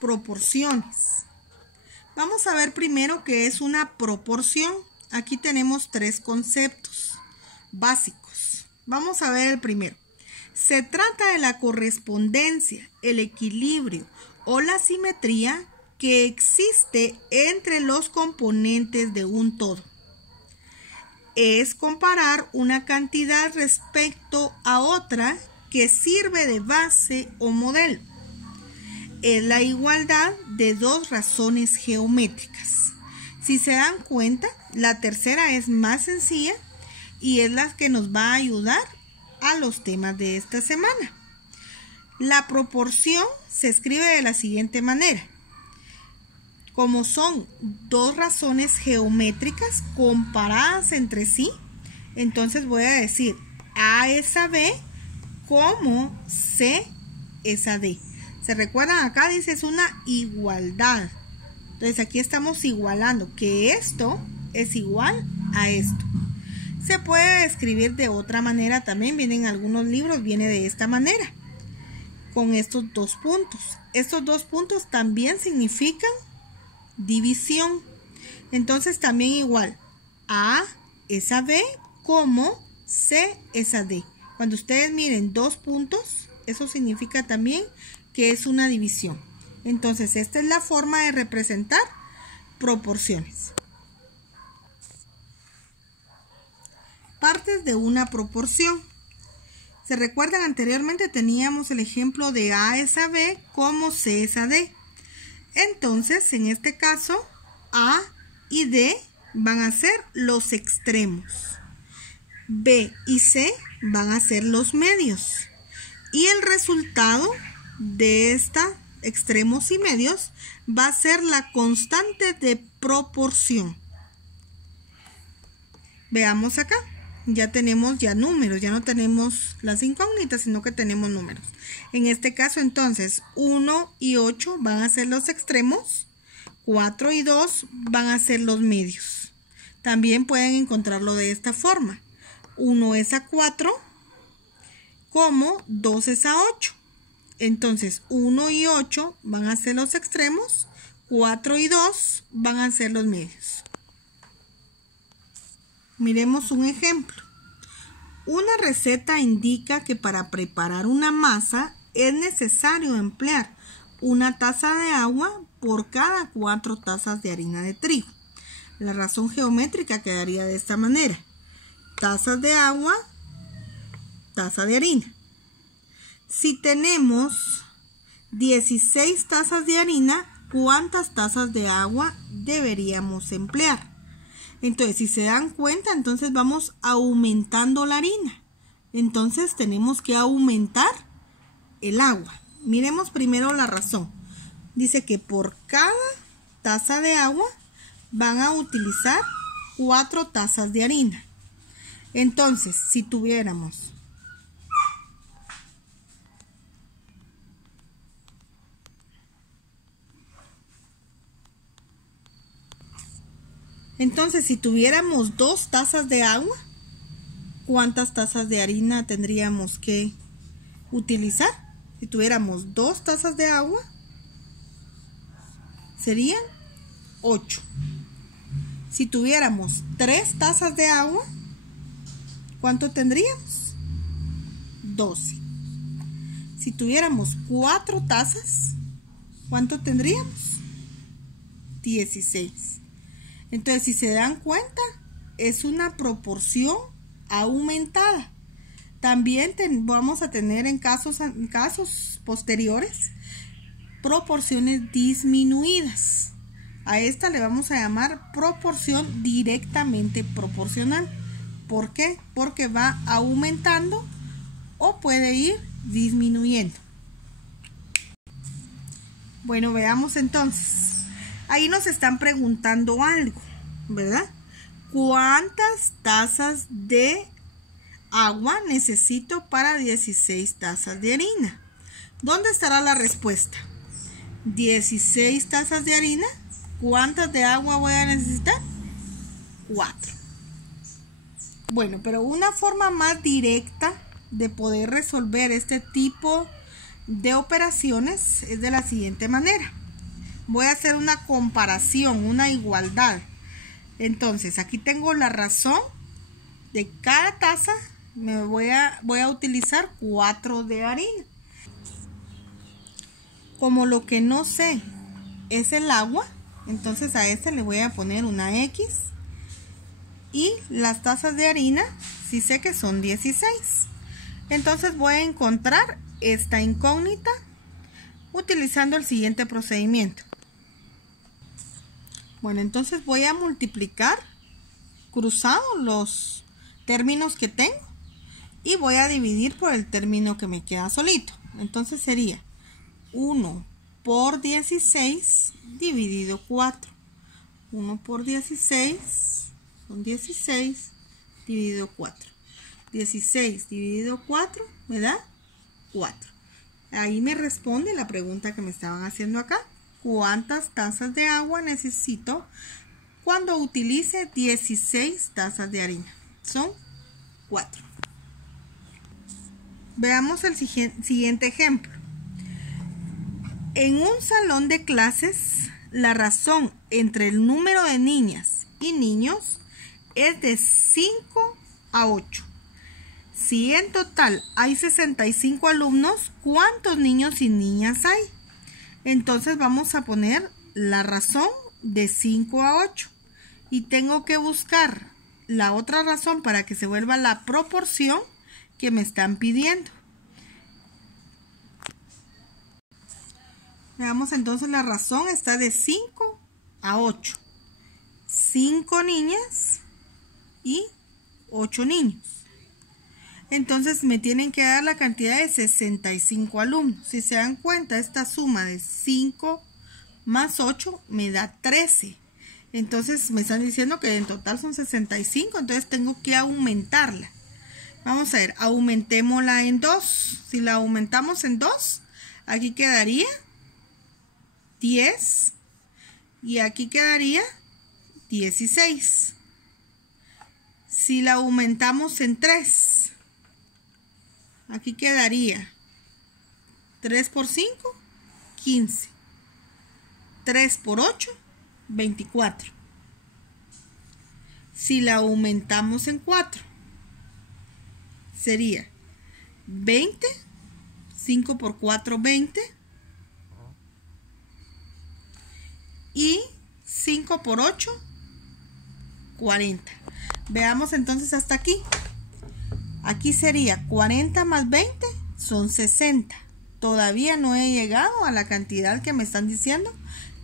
proporciones. Vamos a ver primero qué es una proporción. Aquí tenemos tres conceptos básicos. Vamos a ver el primero. Se trata de la correspondencia, el equilibrio o la simetría que existe entre los componentes de un todo. Es comparar una cantidad respecto a otra que sirve de base o modelo. Es la igualdad de dos razones geométricas. Si se dan cuenta, la tercera es más sencilla y es la que nos va a ayudar a los temas de esta semana. La proporción se escribe de la siguiente manera. Como son dos razones geométricas comparadas entre sí, entonces voy a decir A es a B como C es a D. ¿Se recuerdan? Acá dice es una igualdad. Entonces aquí estamos igualando que esto es igual a esto. Se puede escribir de otra manera también. Vienen algunos libros, viene de esta manera. Con estos dos puntos. Estos dos puntos también significan división. Entonces también igual. A es a B como C es a D. Cuando ustedes miren dos puntos, eso significa también que es una división. Entonces esta es la forma de representar proporciones. Partes de una proporción. ¿Se recuerdan? Anteriormente teníamos el ejemplo de A es a B como C es a D. Entonces, en este caso, A y D van a ser los extremos. B y C van a ser los medios. Y el resultado de esta extremos y medios va a ser la constante de proporción. Veamos acá. Ya tenemos números, ya no tenemos las incógnitas, sino que tenemos números. En este caso, entonces, 1 y 8 van a ser los extremos, 4 y 2 van a ser los medios. También pueden encontrarlo de esta forma. 1 es a 4, como 2 es a 8. Entonces, 1 y 8 van a ser los extremos, 4 y 2 van a ser los medios. Miremos un ejemplo. Una receta indica que para preparar una masa es necesario emplear una taza de agua por cada 4 tazas de harina de trigo. La razón geométrica quedaría de esta manera. Tazas de agua, taza de harina. Si tenemos 16 tazas de harina, ¿cuántas tazas de agua deberíamos emplear? Entonces, si se dan cuenta, entonces vamos aumentando la harina. Entonces, tenemos que aumentar el agua. Miremos primero la razón. Dice que por cada taza de agua van a utilizar 4 tazas de harina. Entonces, si tuviéramos si tuviéramos 2 tazas de agua, ¿cuántas tazas de harina tendríamos que utilizar? Si tuviéramos 2 tazas de agua, serían 8. Si tuviéramos 3 tazas de agua, ¿cuánto tendríamos? 12. Si tuviéramos 4 tazas, ¿cuánto tendríamos? 16. Entonces, si se dan cuenta, es una proporción aumentada. También vamos a tener en casos posteriores proporciones disminuidas. A esta le vamos a llamar proporción directamente proporcional. ¿Por qué? Porque va aumentando o puede ir disminuyendo. Bueno, veamos entonces. Ahí nos están preguntando algo, ¿verdad? ¿Cuántas tazas de agua necesito para 16 tazas de harina? ¿Dónde estará la respuesta? 16 tazas de harina. ¿Cuántas de agua voy a necesitar? 4. Bueno, pero una forma más directa de poder resolver este tipo de operaciones es de la siguiente manera. voy a hacer una comparación, una igualdad. Entonces, aquí tengo la razón de cada taza. Voy a utilizar 4 de harina. Como lo que no sé es el agua, entonces a este le voy a poner una X. Y las tazas de harina, sí sé que son 16. Entonces voy a encontrar esta incógnita utilizando el siguiente procedimiento. Bueno, entonces voy a multiplicar cruzado los términos que tengo y voy a dividir por el término que me queda solito. Entonces sería 1 por 16 dividido 4. 1 por 16 son 16 dividido 4. 16 dividido 4 me da 4. Ahí me responde la pregunta que me estaban haciendo acá. ¿Cuántas tazas de agua necesito cuando utilice 16 tazas de harina? Son 4. Veamos el siguiente ejemplo. En un salón de clases, la razón entre el número de niñas y niños es de 5 a 8. Si en total hay 65 alumnos, ¿cuántos niños y niñas hay? Entonces vamos a poner la razón de 5 a 8. Y tengo que buscar la otra razón para que se vuelva la proporción que me están pidiendo. Veamos entonces, la razón está de 5 a 8. 5 niñas y 8 niños. Entonces me tienen que dar la cantidad de 65 alumnos. Si se dan cuenta, esta suma de 5 más 8 me da 13. Entonces me están diciendo que en total son 65, entonces tengo que aumentarla. Vamos a ver, aumentémosla en 2. Si la aumentamos en 2, aquí quedaría 10 y aquí quedaría 16. Si la aumentamos en 3, aquí quedaría 3 por 5, 15. 3 por 8, 24. Si la aumentamos en 4, sería 20. 5 por 4, 20. Y 5 por 8, 40. Veamos entonces hasta aquí. Aquí sería 40 más 20 son 60. Todavía no he llegado a la cantidad que me están diciendo,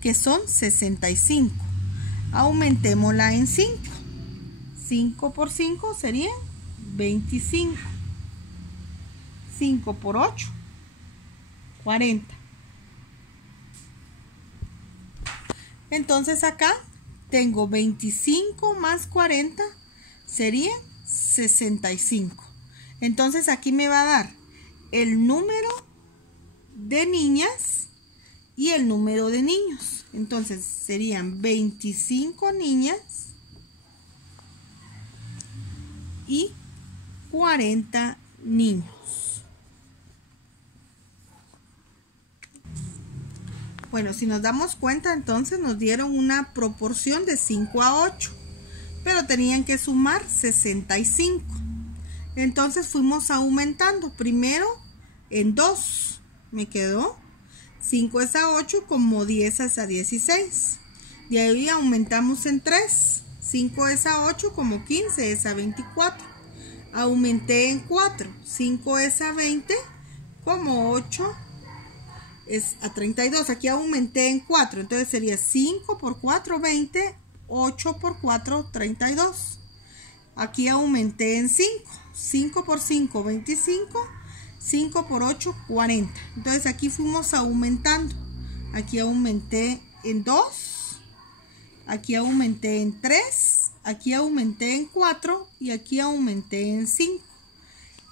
que son 65. Aumentémosla en 5. 5 por 5 serían 25. 5 por 8, 40. Entonces acá tengo 25 más 40 sería 65. Entonces aquí me va a dar el número de niñas y el número de niños. Entonces serían 25 niñas y 40 niños. Bueno, si nos damos cuenta, entonces nos dieron una proporción de 5 a 8, pero tenían que sumar 65. Entonces fuimos aumentando. Primero en 2 me quedó 5 es a 8, como 10 es a 16. De ahí aumentamos en 3. 5 es a 8, como 15 es a 24. Aumenté en 4. 5 es a 20, como 8 es a 32. Aquí aumenté en 4. Entonces sería 5 por 4, 20. 8 por 4, 32. Aquí aumenté en 5. 5 por 5, 25. 5 por 8, 40. Entonces aquí fuimos aumentando. Aquí aumenté en 2. Aquí aumenté en 3. Aquí aumenté en 4. Y aquí aumenté en 5.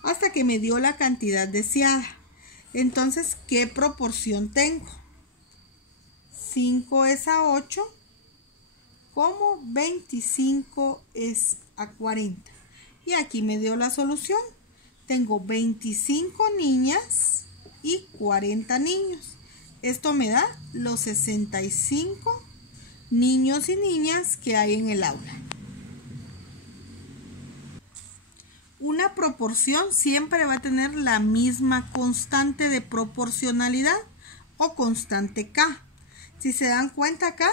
Hasta que me dio la cantidad deseada. Entonces, ¿qué proporción tengo? 5 es a 8, como 25 es a 40. Y aquí me dio la solución. Tengo 25 niñas y 40 niños. Esto me da los 65 niños y niñas que hay en el aula. Una proporción siempre va a tener la misma constante de proporcionalidad o constante K. Si se dan cuenta acá,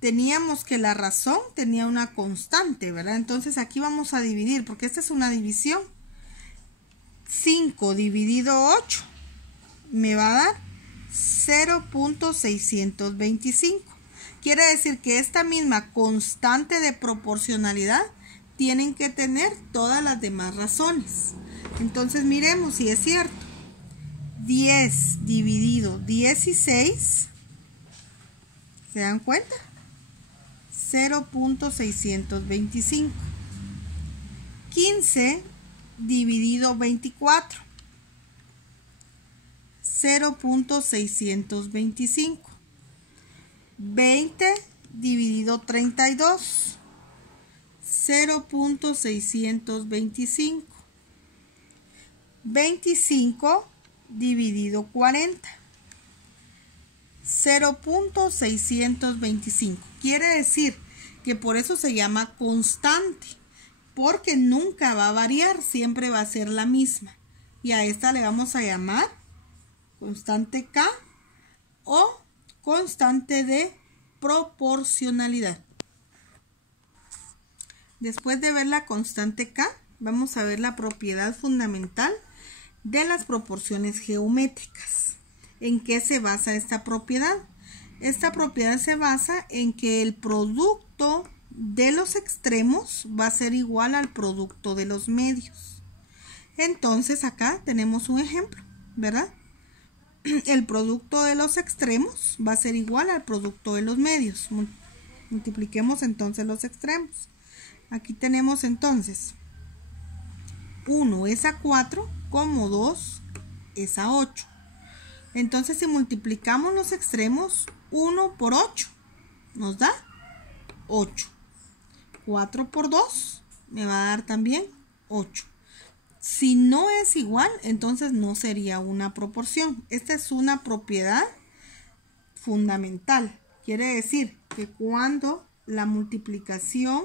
teníamos que la razón tenía una constante, ¿verdad? Entonces aquí vamos a dividir, porque esta es una división. 5 dividido 8 me va a dar 0.625. Quiere decir que esta misma constante de proporcionalidad tienen que tener todas las demás razones. Entonces miremos si es cierto. 10 dividido 16, ¿se dan cuenta? 0.625. 15 dividido 24, 0.625. 20 dividido 32, 0.625. 25 dividido 40, 0.625. Quiere decir que por eso se llama constante, porque nunca va a variar, siempre va a ser la misma. Y a esta le vamos a llamar constante K o constante de proporcionalidad. Después de ver la constante K, vamos a ver la propiedad fundamental de las proporciones geométricas. ¿En qué se basa esta propiedad? Esta propiedad se basa en que el producto de los extremos va a ser igual al producto de los medios. Entonces acá tenemos un ejemplo, ¿verdad? El producto de los extremos va a ser igual al producto de los medios. Multipliquemos entonces los extremos. Aquí tenemos entonces 1 es a 4 como 2 es a 8. Entonces si multiplicamos los extremos, 1 por 8 nos da 8. 4 por 2 me va a dar también 8. Si no es igual, entonces no sería una proporción. Esta es una propiedad fundamental. Quiere decir que cuando la multiplicación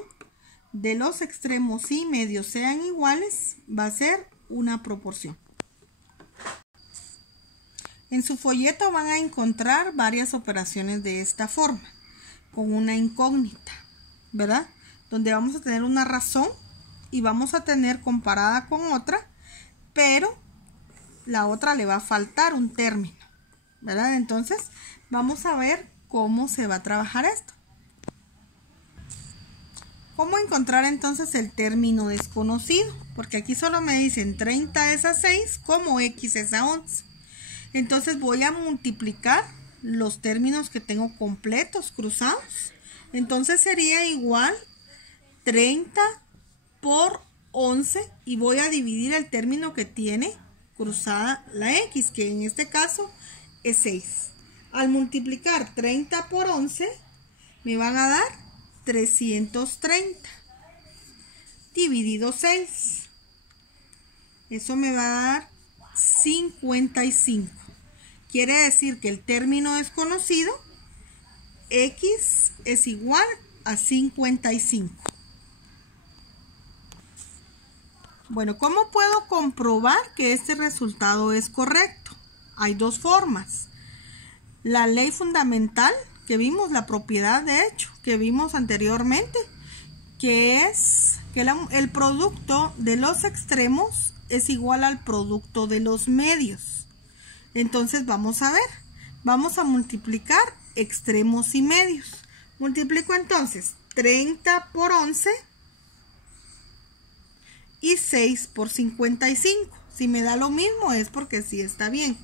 de los extremos y medios sean iguales, va a ser una proporción. En su folleto van a encontrar varias operaciones de esta forma, con una incógnita, ¿verdad? Donde vamos a tener una razón y vamos a tener comparada con otra, pero la otra le va a faltar un término, ¿verdad? Entonces vamos a ver cómo se va a trabajar esto. ¿Cómo encontrar entonces el término desconocido? Porque aquí solo me dicen 30 es a 6 como x es a 11. Entonces voy a multiplicar los términos que tengo completos, cruzados. Entonces sería igual 30 por 11 y voy a dividir el término que tiene cruzada la x, que en este caso es 6. Al multiplicar 30 por 11 me van a dar 330 dividido 6. Eso me va a dar 55. Quiere decir que el término desconocido, x es igual a 55. Bueno, ¿cómo puedo comprobar que este resultado es correcto? Hay dos formas. La ley fundamental que vimos, la propiedad de hecho que vimos anteriormente, que es que el producto de los extremos es igual al producto de los medios. Entonces vamos a ver, vamos a multiplicar extremos y medios. Multiplico entonces 30 por 11 y 6 por 55. Si me da lo mismo es porque sí está bien.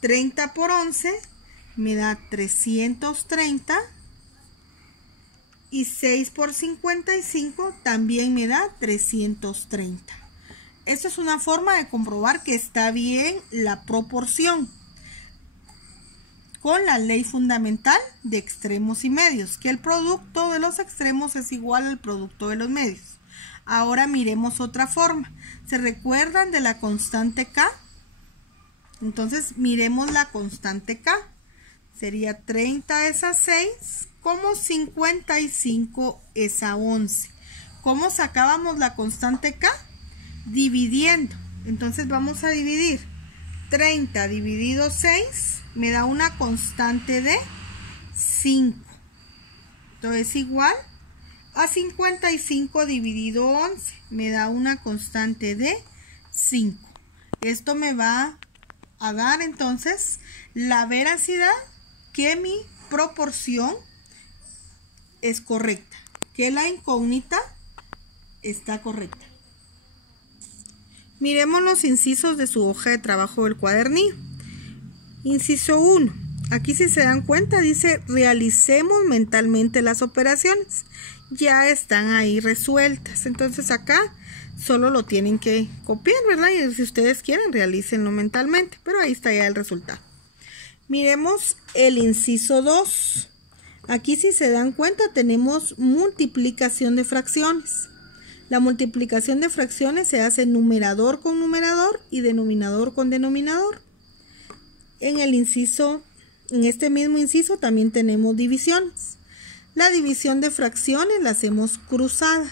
30 por 11 me da 330 y 6 por 55 también me da 330. Esta es una forma de comprobar que está bien la proporción con la ley fundamental de extremos y medios, que el producto de los extremos es igual al producto de los medios. Ahora miremos otra forma. ¿Se recuerdan de la constante K? Entonces miremos la constante K. Sería 30 es a 6, como 55 es a 11. ¿Cómo sacábamos la constante K? Dividiendo. Entonces vamos a dividir 30 dividido 6, me da una constante de 5. Entonces igual a 55 dividido 11, me da una constante de 5. Esto me va a dar entonces la veracidad que mi proporción es correcta, que la incógnita está correcta. Miremos los incisos de su hoja de trabajo del cuadernillo. Inciso 1. Aquí, si se dan cuenta, dice realicemos mentalmente las operaciones. Ya están ahí resueltas. Entonces acá solo lo tienen que copiar, ¿verdad? Y si ustedes quieren, realícenlo mentalmente. Pero ahí está ya el resultado. Miremos el inciso 2. Aquí, si se dan cuenta, tenemos multiplicación de fracciones. La multiplicación de fracciones se hace numerador con numerador y denominador con denominador. En este mismo inciso también tenemos divisiones. La división de fracciones la hacemos cruzada,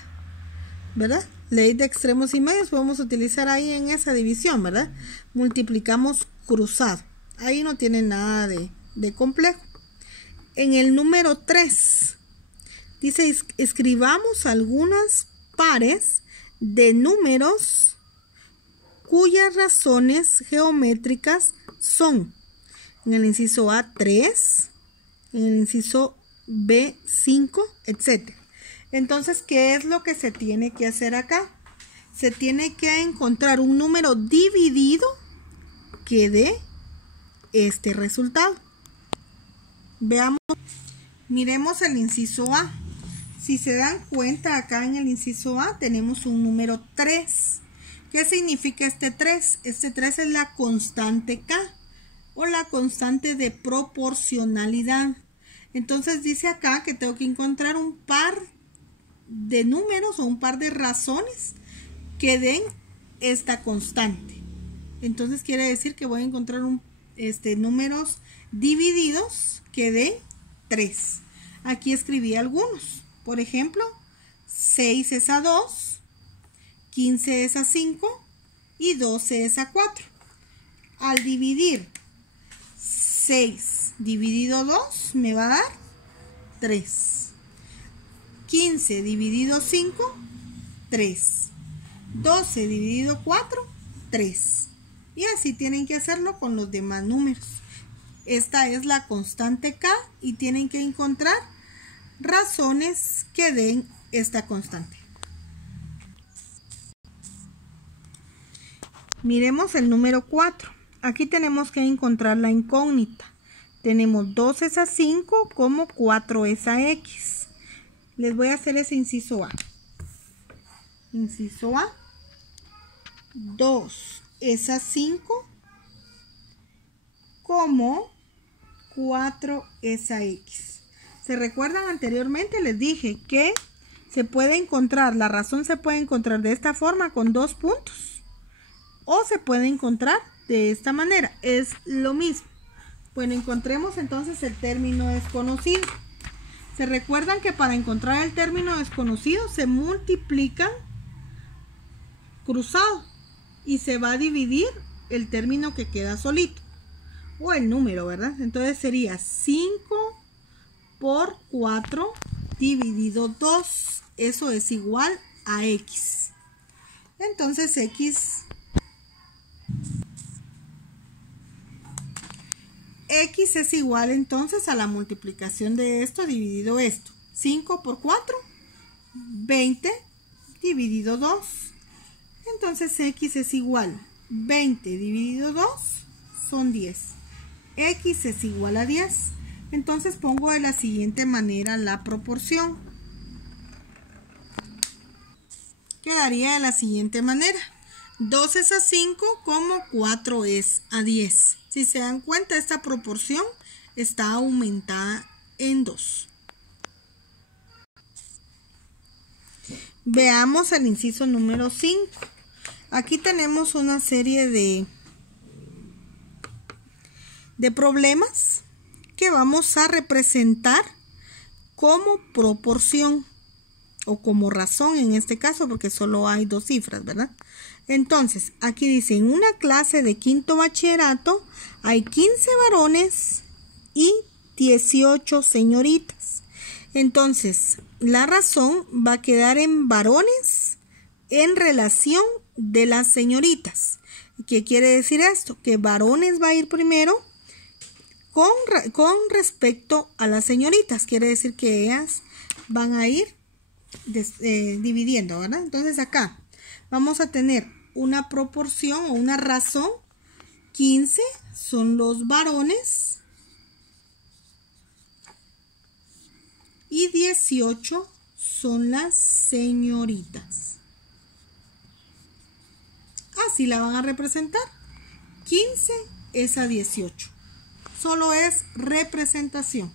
¿verdad? Ley de extremos y medios podemos utilizar ahí en esa división, ¿verdad? Multiplicamos cruzado. Ahí no tiene nada de complejo. En el número 3 dice escribamos algunas pares de números cuyas razones geométricas son, en el inciso A, 3, en el inciso B, 5, etc. Entonces, ¿qué es lo que se tiene que hacer acá? Se tiene que encontrar un número dividido que dé este resultado. Veamos, miremos el inciso A. Si se dan cuenta, acá en el inciso A tenemos un número 3. ¿Qué significa este 3? Este 3 es la constante K o la constante de proporcionalidad. Entonces dice acá que tengo que encontrar un par de números o un par de razones que den esta constante. Entonces quiere decir que voy a encontrar números divididos que den 3. Aquí escribí algunos. Por ejemplo, 6 es a 2, 15 es a 5 y 12 es a 4. Al dividir 6 dividido 2 me va a dar 3. 15 dividido 5, 3. 12 dividido 4, 3. Y así tienen que hacerlo con los demás números. Esta es la constante K y tienen que encontrar razones que den esta constante. Miremos el número 4. Aquí tenemos que encontrar la incógnita. Tenemos 2 es a 5 como 4 es a X. Les voy a hacer ese inciso A. Inciso A. 2 es a 5 como 4 es a X. ¿Se recuerdan anteriormente? Les dije que se puede encontrar, la razón se puede encontrar de esta forma con 2 puntos. O se puede encontrar de esta manera. Es lo mismo. Bueno, encontremos entonces el término desconocido. ¿Se recuerdan que para encontrar el término desconocido se multiplican cruzado? Y se va a dividir el término que queda solito. O el número, ¿verdad? Entonces sería 5 por 4 dividido 2. Eso es igual a X. Entonces X es igual entonces a la multiplicación de esto dividido esto. 5 por 4, 20 dividido 2. Entonces X es igual 20 dividido 2 son 10. X es igual a 10. Entonces pongo de la siguiente manera la proporción. Quedaría de la siguiente manera. 2 es a 5 como 4 es a 10. Si se dan cuenta, esta proporción está aumentada en 2. Veamos el inciso número 5. Aquí tenemos una serie de de problemas que vamos a representar como proporción o como razón en este caso, porque solo hay dos cifras, ¿verdad? Entonces, aquí dice, en una clase de quinto bachillerato hay 15 varones y 18 señoritas. Entonces, la razón va a quedar en varones en relación de las señoritas. ¿Qué quiere decir esto? Que varones va a ir primero con respecto a las señoritas. Quiere decir que ellas van a ir dividiendo, ¿verdad? Entonces acá vamos a tener una proporción o una razón. 15 son los varones y 18 son las señoritas. Así la van a representar. 15 es a 18. Solo es representación.